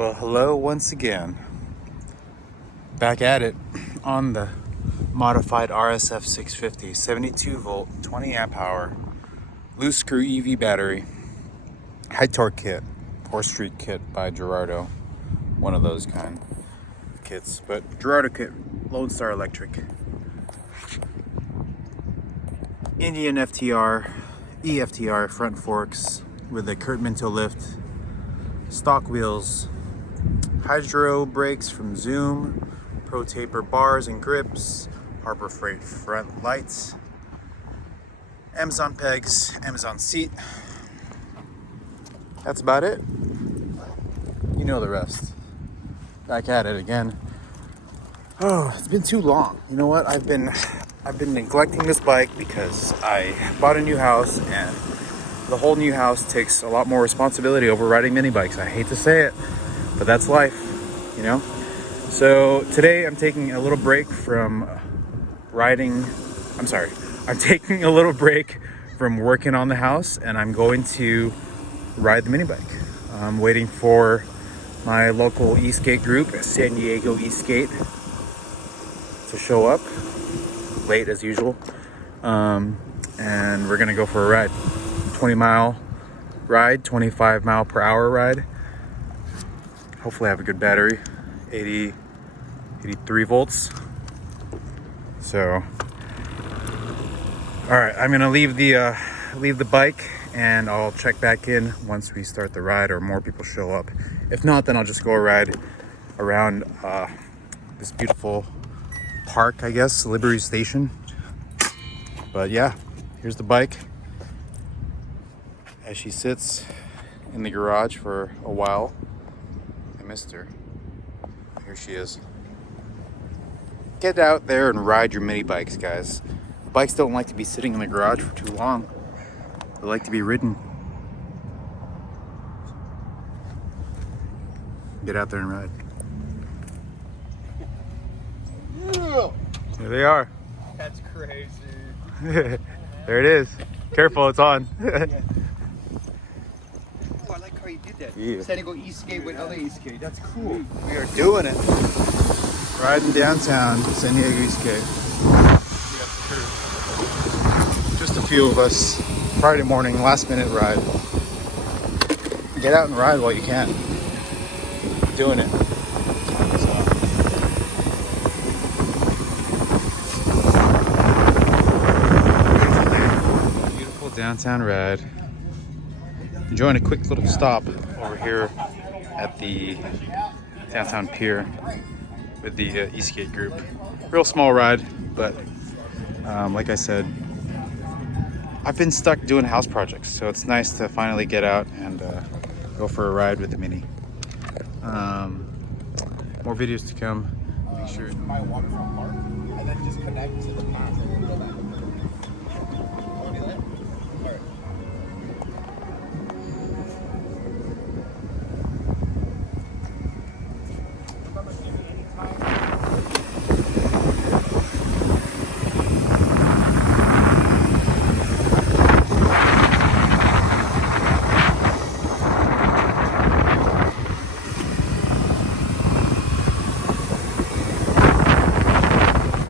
Well, hello once again. Back at it on the modified RSF650, 72 volt, 20 amp hour, loose screw EV battery, high torque kit, or street kit by Gerardo. One of those kind of kits, but Gerardo kit, Lone Star Electric. Indian FTR, EFTR front forks with a Kurt Minto lift, stock wheels, hydro brakes from Zoom, Pro Taper bars and grips, Harbor Freight front lights, Amazon pegs, Amazon seat. That's about it. You know the rest. Back at it again. Oh, it's been too long. You know what? I've been neglecting this bike because I bought a new house, and the whole new house takes a lot more responsibility over riding mini bikes. I hate to say it, but that's life, you know? So today I'm taking a little break from I'm taking a little break from working on the house, and I'm going to ride the mini bike. I'm waiting for my local e-skate group, San Diego e-skate, to show up late as usual. And we're gonna go for a ride. 20-mile ride, 25 mile per hour ride. Hopefully I have a good battery, 83 volts. So, all right, I'm gonna leave the bike, and I'll check back in once we start the ride or more people show up. If not, then I'll just go ride around this beautiful park, I guess, Liberty Station. But yeah, here's the bike as she sits in the garage for a while. I missed her. Here she is. Get out there and ride your mini bikes, guys. Bikes don't like to be sitting in the garage for too long. They like to be ridden. Get out there and ride. There they are. That's crazy. There it is. Careful, it's on. Oh, I like how you did that. Yeah. San Diego e-skate with other e-skate. That's cool. We are doing it. Riding downtown, San Diego e-skate. Just a few of us. Friday morning, last minute ride. Get out and ride while you can. Doing it. Beautiful downtown ride. Enjoying a quick little stop over here at the downtown pier with the e-skate group. Real small ride, but like I said, I've been stuck doing house projects, so it's nice to finally get out and go for a ride with the mini. More videos to come. Make sure. My waterfront park, and then just connect to the path.